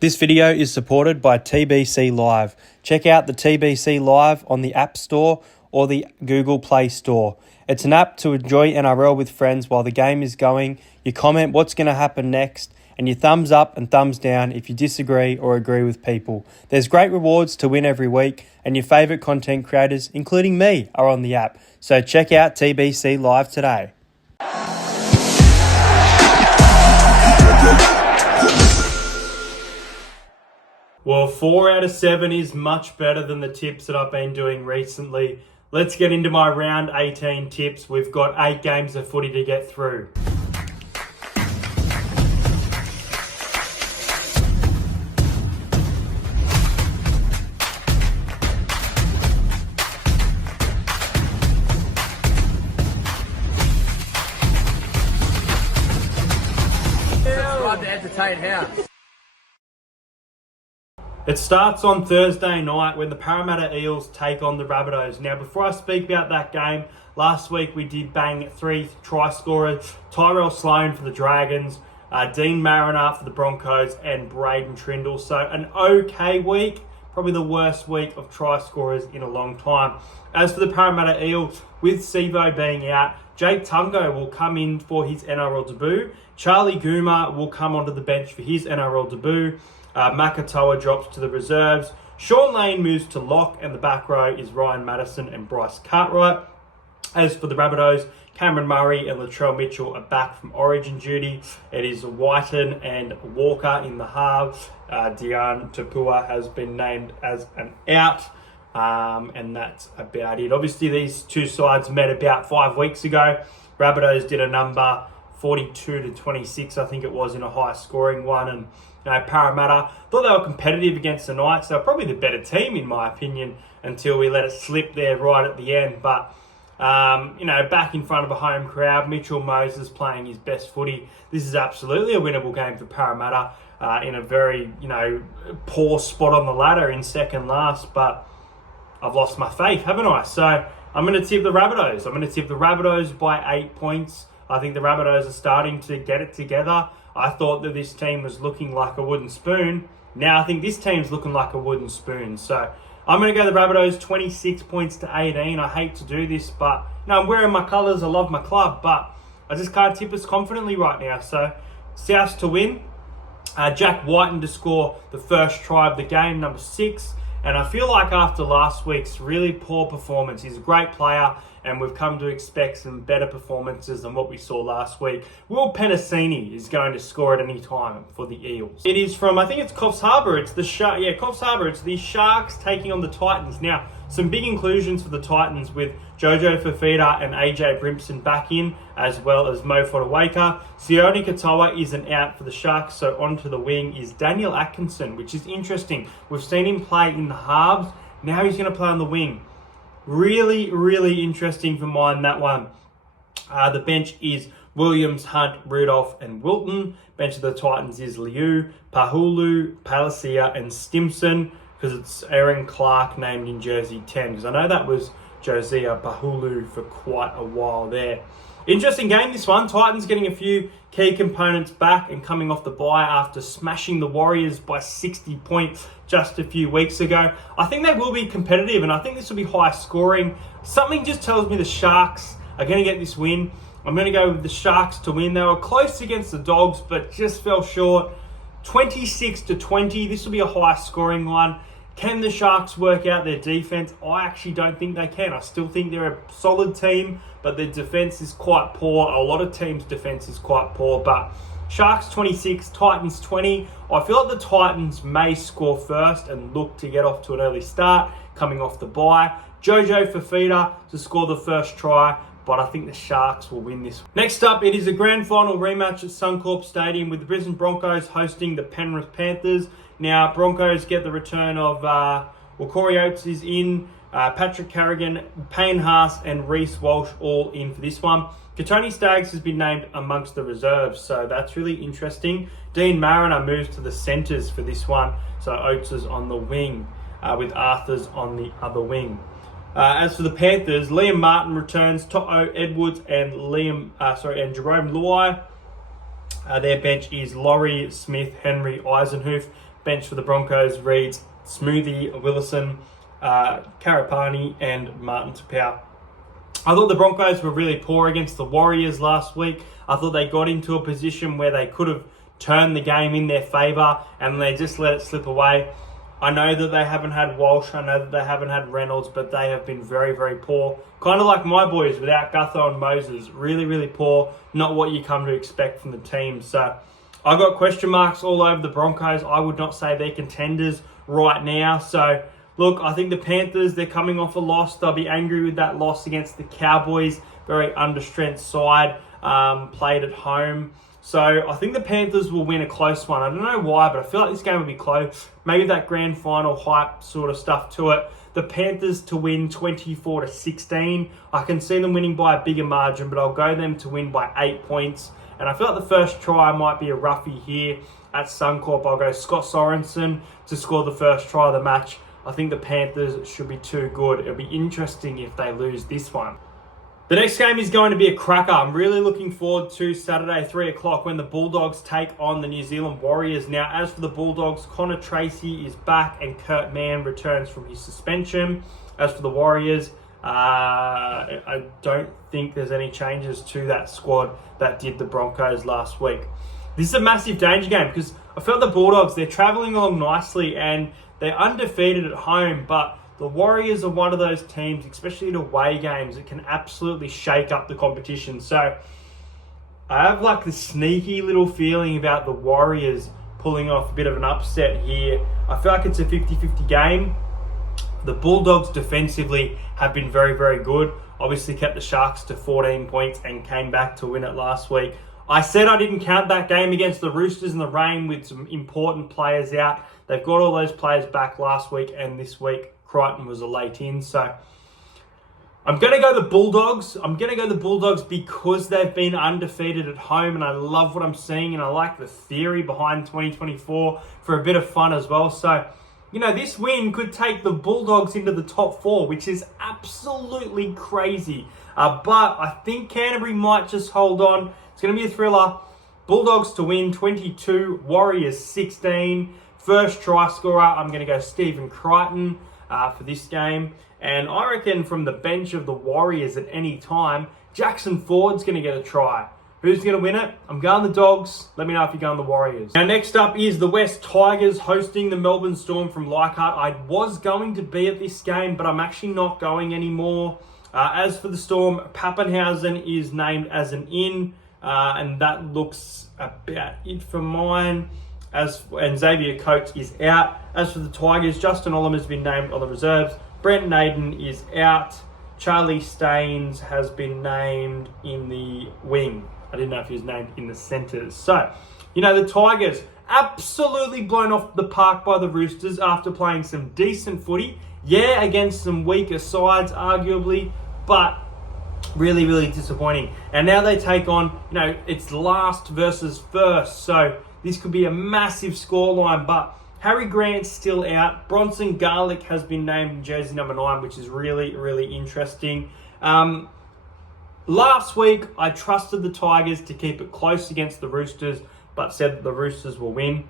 This video is supported by TBC Live. Check out the TBC Live on the App Store or the Google Play Store. It's an app to enjoy NRL with friends while the game is going. You comment what's going to happen next, and you thumbs up and thumbs down if you disagree or agree with people. There's great rewards to win every week, and your favourite content creators, including me, are on the app. So check out TBC Live today. Well, 4 out of 7 is much better than the tips that I've been doing recently. Let's get into my round 18 tips. We've got 8 games of footy to get through. Subscribe to Entertain House. It starts on Thursday night when the Parramatta Eels take on the Rabbitohs. Now, before I speak about that game, last week we did bang 3 try scorers. Tyrell Sloan for the Dragons, Dean Mariner for the Broncos, and Braden Trindle. So an okay week, probably the worst week of try scorers in a long time. As for the Parramatta Eels, with Sivo being out, Jake Tungo will come in for his NRL debut. Charlie Goomer will come onto the bench for his NRL debut. Makatoa drops to the reserves. Sean Lane moves to lock, and the back row is Ryan Madison and Bryce Cartwright. As for the Rabbitohs, Cameron Murray and Latrell Mitchell are back from origin duty. It is Whiten and Walker in the halves. Dion Tapua has been named as an out, and that's about it. Obviously, these two sides met about 5 weeks ago. Rabbitohs did a number 42-26, I think it was, in a high scoring one, and Parramatta thought they were competitive against the Knights. They were probably the better team in my opinion until we let it slip there right at the end. But back in front of a home crowd, Mitchell Moses playing his best footy. This is absolutely a winnable game for Parramatta in a very poor spot on the ladder in second last. But I've lost my faith, haven't I? So I'm going to tip the Rabbitohs. I'm going to tip the Rabbitohs by 8 points. I think the Rabbitohs are starting to get it together. I thought that this team was looking like a wooden spoon. Now I think this team's looking like a wooden spoon. So I'm going to go the Rabbitohs 26 points to 18. I hate to do this, but I'm wearing my colours. I love my club, but I just can't tip us confidently right now. So Souths to win. Jack Whiten to score the first try of the game, number 6. And I feel like after last week's really poor performance, he's a great player, and we've come to expect some better performances than what we saw last week. Will Penasini is going to score at any time for the Eels. It is from, I think it's Coffs Harbour. It's the Coffs Harbour. It's the Sharks taking on the Titans. Now, some big inclusions for the Titans with Jojo Fafita and AJ Brimson back in, as well as Mo Fotuaika. Sione Katoa isn't out for the Sharks, so onto the wing is Daniel Atkinson, which is interesting. We've seen him play in the halves. Now he's going to play on the wing. Really, really interesting for mine, that one. The bench is Williams, Hunt, Rudolph, and Wilton. Bench of the Titans is Liu, Pahulu, Palacia, and Stimson, because it's Aaron Clark named in jersey 10, because I know that was Josiah Pahulu for quite a while there. Interesting game, this one. Titans getting a few key components back and coming off the bye after smashing the Warriors by 60 points just a few weeks ago. I think they will be competitive, and I think this will be high scoring. Something just tells me the Sharks are going to get this win. I'm going to go with the Sharks to win. They were close against the Dogs, but just fell short. 26-20. This will be a high scoring one. Can the Sharks work out their defense? I actually don't think they can. I still think they're a solid team, but their defense is quite poor. A lot of teams' defense is quite poor, but Sharks 26, Titans 20. I feel like the Titans may score first and look to get off to an early start, coming off the bye. Jojo Fafita to score the first try, but I think the Sharks will win this. Next up, it is a grand final rematch at Suncorp Stadium with the Brisbane Broncos hosting the Penrith Panthers. Now, Broncos get the return of, Corey Oates is in, Patrick Carrigan, Payne Haas, and Reece Walsh all in for this one. Katoni Staggs has been named amongst the reserves, so that's really interesting. Dean Mariner moves to the centres for this one, so Oates is on the wing, with Arthurs on the other wing. As for the Panthers, Liam Martin returns, To'o Edwards and Jerome Luai. Their bench is Laurie, Smith, Henry, Eisenhuth. bench for the Broncos reads Smoothie, Willison, Karapani, and Martin Tapau. I thought the Broncos were really poor against the Warriors last week. I thought they got into a position where they could have turned the game in their favour and they just let it slip away. I know that they haven't had Walsh, I know that they haven't had Reynolds, but they have been very, very poor. Kind of like my boys without Gutho and Moses. Really, really poor. Not what you come to expect from the team. So I got question marks all over the Broncos. I would not say they're contenders right now. So look, I think the Panthers, they're coming off a loss. They'll be angry with that loss against the Cowboys. Very understrength side, played at home. So I think the Panthers will win a close one. I don't know why, but I feel like this game will be close. Maybe that grand final hype sort of stuff to it. The Panthers to win 24-16. I can see them winning by a bigger margin, but I'll go them to win by 8 points. And I feel like the first try might be a roughie here at Suncorp. I'll go Scott Sorensen to score the first try of the match. I think the Panthers should be too good. It'll be interesting if they lose this one. The next game is going to be a cracker. I'm really looking forward to Saturday, 3 o'clock, when the Bulldogs take on the New Zealand Warriors. Now, as for the Bulldogs, Connor Tracy is back and Kurt Mann returns from his suspension. As for the Warriors, I don't think there's any changes to that squad that did the Broncos last week. This is a massive danger game because I felt the Bulldogs, they're travelling along nicely and they're undefeated at home, but the Warriors are one of those teams, especially in away games, that can absolutely shake up the competition. So I have like the sneaky little feeling about the Warriors pulling off a bit of an upset here. I feel like it's a 50-50 game. The Bulldogs defensively have been very, very good. Obviously kept the Sharks to 14 points and came back to win it last week. I said I didn't count that game against the Roosters in the rain with some important players out. They've got all those players back last week and this week. Crichton was a late in, so I'm going to go the Bulldogs. I'm going to go the Bulldogs because they've been undefeated at home and I love what I'm seeing and I like the theory behind 2024 for a bit of fun as well. So, you know, this win could take the Bulldogs into the top 4, which is absolutely crazy. But I think Canterbury might just hold on. It's going to be a thriller. Bulldogs to win 22, Warriors 16. First try scorer, I'm going to go Stephen Crichton for this game. And I reckon from the bench of the Warriors at any time, Jackson Ford's going to get a try. Who's going to win it? I'm going the Dogs. Let me know if you're going the Warriors. Now, next up is the West Tigers hosting the Melbourne Storm from Leichhardt. I was going to be at this game, but I'm actually not going anymore. As for the Storm, Pappenhausen is named as an in, and that looks about it for mine. And Xavier Coates is out. As for the Tigers, Justin Olam has been named on the reserves. Brent Naden is out. Charlie Staines has been named in the wing. I didn't know if he was named in the centres. So, you know, the Tigers absolutely blown off the park by the Roosters after playing some decent footy. Yeah, against some weaker sides, arguably, but really, really disappointing. And now they take on, you know, it's last versus first. So this could be a massive scoreline, but Harry Grant's still out. Bronson Garlick has been named in jersey number 9, which is really, really interesting. Last week, I trusted the Tigers to keep it close against the Roosters, but said that the Roosters will win.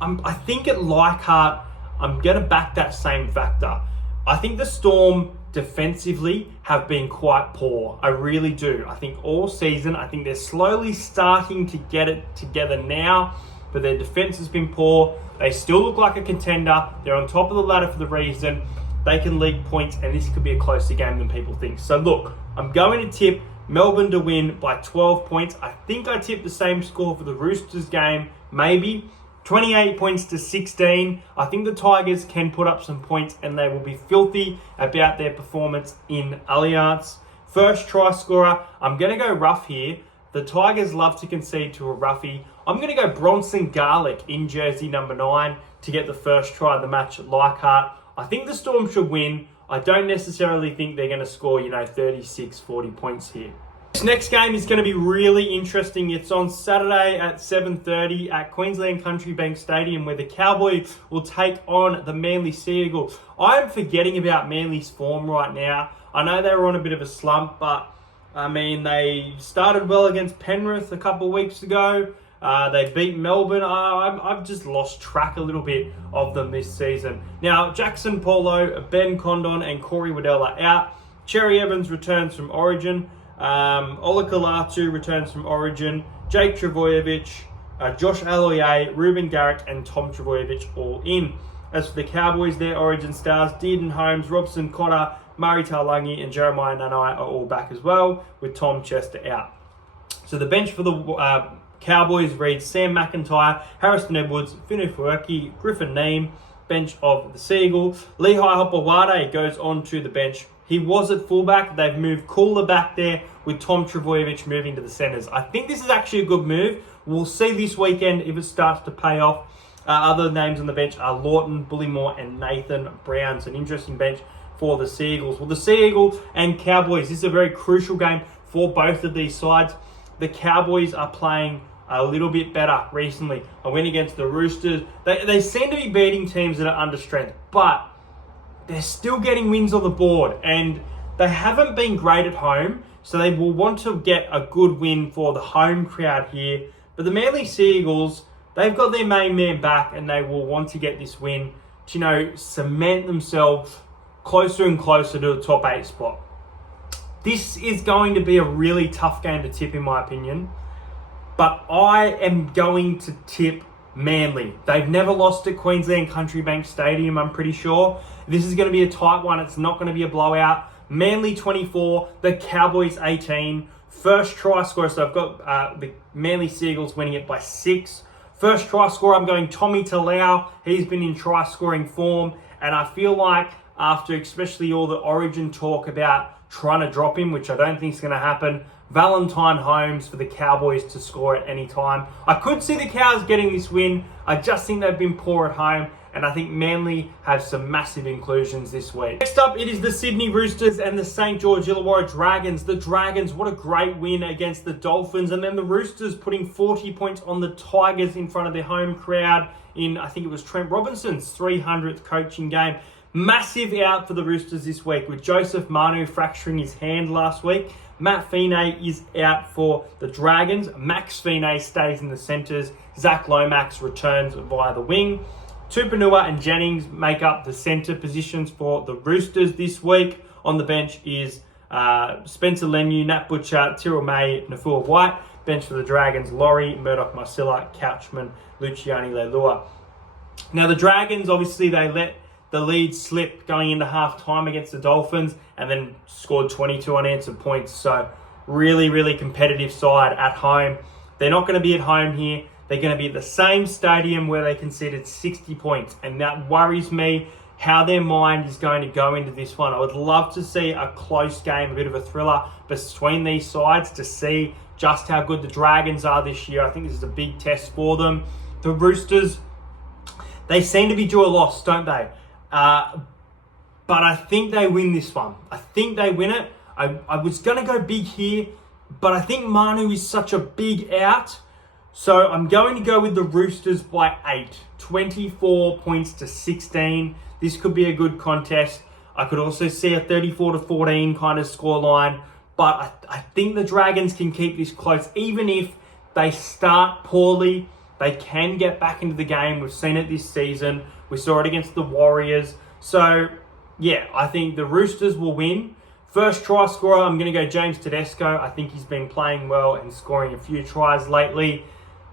I think at Leichhardt, I'm going to back that same factor. I think the Storm defensively have been quite poor. I really do. I think all season, I think they're slowly starting to get it together now, but their defense has been poor. They still look like a contender. They're on top of the ladder for the reason. They can league points, and this could be a closer game than people think. So look, I'm going to tip Melbourne to win by 12 points. I think I tipped the same score for the Roosters game, maybe. 28 points to 16. I think the Tigers can put up some points and they will be filthy about their performance in Allianz. First try scorer, I'm going to go rough here. The Tigers love to concede to a roughie. I'm going to go Bronson Garlick in jersey number 9 to get the first try of the match at Leichhardt. I think the Storm should win. I don't necessarily think they're going to score, 36, 40 points here. This next game is going to be really interesting. It's on Saturday at 7:30 at Queensland Country Bank Stadium, where the Cowboys will take on the Manly Sea Eagles. I'm forgetting about Manly's form right now. I know they were on a bit of a slump, but I mean, they started well against Penrith a couple of weeks ago. They beat Melbourne. I've just lost track a little bit of them this season. Now, Jackson Paulo, Ben Condon and Corey Waddell are out. Cherry Evans returns from Origin. Ola Kalatu returns from Origin. Jake Travojevic, Josh Aloier, Ruben Garrick and Tom Travojevic all in. As for the Cowboys, their Origin stars, Dearden Holmes, Robson Cotter, Murray Taulagi and Jeremiah Nanai are all back as well, with Tom Chester out. So the bench for the Cowboys reads Sam McIntyre, Harrison Edwards, Finu Fueki, Griffin Neem. Bench of the Seagull. Lehigh Hopewade goes on to the bench. He was at fullback. They've moved Cooler back there with Tom Travojevic moving to the centres. I think this is actually a good move. We'll see this weekend if it starts to pay off. Other names on the bench are Lawton, Bullymore and Nathan Brown. It's an interesting bench for the Seagulls. Well, the Seagulls and Cowboys, this is a very crucial game for both of these sides. The Cowboys are playing a little bit better recently. I went against the Roosters. They seem to be beating teams that are under strength, but they're still getting wins on the board, and they haven't been great at home, so they will want to get a good win for the home crowd here. But the Manly Seagulls, they've got their main man back, and they will want to get this win to, cement themselves closer and closer to the top 8 spot. This is going to be a really tough game to tip, in my opinion. But I am going to tip Manly. They've never lost at Queensland Country Bank Stadium, I'm pretty sure. This is going to be a tight one. It's not going to be a blowout. Manly 24, the Cowboys 18. First try scorer, so I've got the Manly Seagulls winning it by 6. First try scorer, I'm going Tommy Talau. He's been in try scoring form. And I feel like after especially all the Origin talk about trying to drop him, which I don't think is going to happen, Valentine Holmes for the Cowboys to score at any time. I could see the Cows getting this win. I just think they've been poor at home, and I think Manly have some massive inclusions this week. Next up, it is the Sydney Roosters and the St. George Illawarra Dragons. The Dragons, what a great win against the Dolphins, and then the Roosters putting 40 points on the Tigers in front of their home crowd in, I think it was Trent Robinson's 300th coaching game. Massive out for the Roosters this week, with Joseph Manu fracturing his hand last week. Matt Feeney is out for the Dragons. Max Feeney stays in the centres. Zach Lomax returns via the wing. Tupanua and Jennings make up the centre positions for the Roosters this week. On the bench is Spencer Leniu, Nat Butcher, Tyrrell May, Nafua White. Bench for the Dragons, Laurie, Murdoch Marcilla, Couchman, Luciani Leilua. Now the Dragons, obviously they let the lead slip going into half-time against the Dolphins and then scored 22 unanswered points. So really, really competitive side at home. They're not going to be at home here. They're going to be at the same stadium where they conceded 60 points. And that worries me how their mind is going to go into this one. I would love to see a close game, a bit of a thriller between these sides to see just how good the Dragons are this year. I think this is a big test for them. The Roosters, they seem to be due a loss, don't they? But I think they win this one. I think they win it. I was going to go big here, but I think Manu is such a big out. So I'm going to go with the Roosters by 8. 24 points to 16. This could be a good contest. I could also see a 34-14 kind of scoreline. But I think the Dragons can keep this close. Even if they start poorly, they can get back into the game. We've seen it this season. We saw it against the Warriors. So, yeah, I think the Roosters will win. First try scorer, I'm going to go James Tedesco. I think he's been playing well and scoring a few tries lately.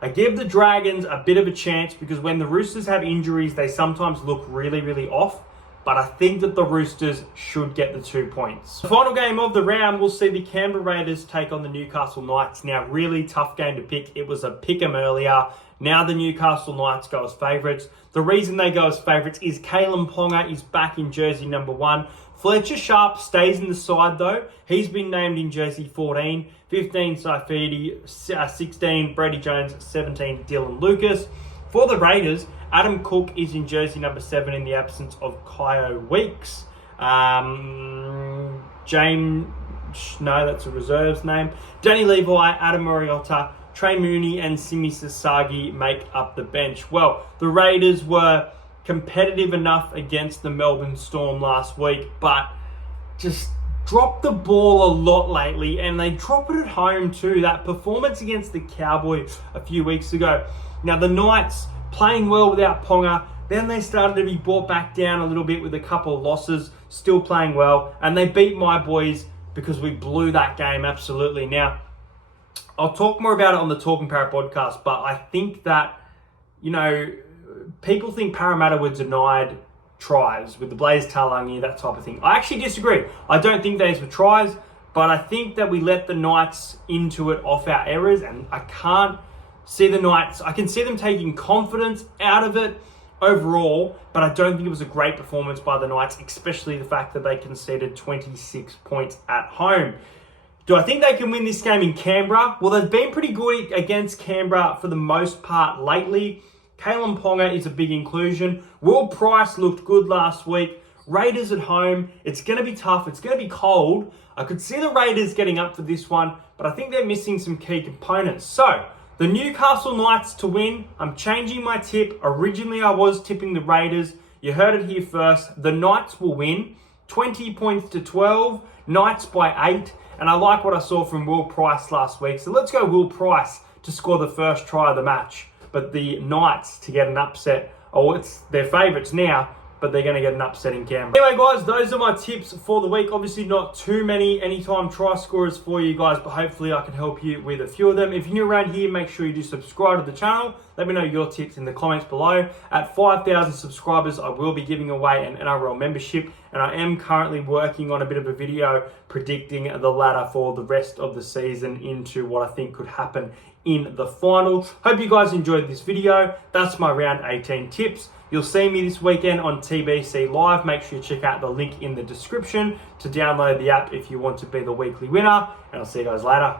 I give the Dragons a bit of a chance because when the Roosters have injuries, they sometimes look really, really off. But I think that the Roosters should get the 2 points. The final game of the round, we'll see the Canberra Raiders take on the Newcastle Knights. Now, really tough game to pick. It was a pick 'em earlier. Now the Newcastle Knights go as favourites. The reason they go as favourites is Kalen Ponga is back in jersey number 1. Fletcher Sharp stays in the side though. He's been named in jersey 14. 15 Saifidi, 16 Brady Jones, 17 Dylan Lucas. For the Raiders, Adam Cook is in jersey number 7 in the absence of Kyo Weeks. That's a reserve's name. Danny Levi, Adam Mariota, Trey Mooney and Simi Sasagi make up the bench. Well, the Raiders were competitive enough against the Melbourne Storm last week, but just dropped the ball a lot lately, and they drop it at home too. That performance against the Cowboys a few weeks ago. Now the Knights playing well without Ponga, then they started to be brought back down a little bit with a couple of losses, still playing well, and they beat my boys because we blew that game absolutely. Now, I'll talk more about it on the Talking Parrot podcast, but I think that, people think Parramatta were denied tries with the Blaze Talangi, that type of thing. I actually disagree. I don't think those were tries, but I think that we let the Knights into it off our errors, and I can't see the Knights. I can see them taking confidence out of it overall, but I don't think it was a great performance by the Knights, especially the fact that they conceded 26 points at home. Do I think they can win this game in Canberra? Well, they've been pretty good against Canberra for the most part lately. Kalen Ponga is a big inclusion. Will Price looked good last week. Raiders at home. It's going to be tough. It's going to be cold. I could see the Raiders getting up for this one, but I think they're missing some key components. So, the Newcastle Knights to win. I'm changing my tip. Originally, I was tipping the Raiders. You heard it here first. The Knights will win. 20 points to 12. Knights by 8. And I like what I saw from Will Price last week. So let's go Will Price to score the first try of the match. But the Knights to get an upset. Oh, it's their favourites now, but they're going to get an upset in Canberra. Anyway, guys, those are my tips for the week. Obviously, not too many anytime try scorers for you guys, but hopefully I can help you with a few of them. If you're new around here, make sure you do subscribe to the channel. Let me know your tips in the comments below. At 5,000 subscribers, I will be giving away an NRL membership, and I am currently working on a bit of a video predicting the ladder for the rest of the season into what I think could happen in the final. Hope you guys enjoyed this video. That's my round 18 tips. You'll see me this weekend on TBC Live. Make sure you check out the link in the description to download the app if you want to be the weekly winner. And I'll see you guys later.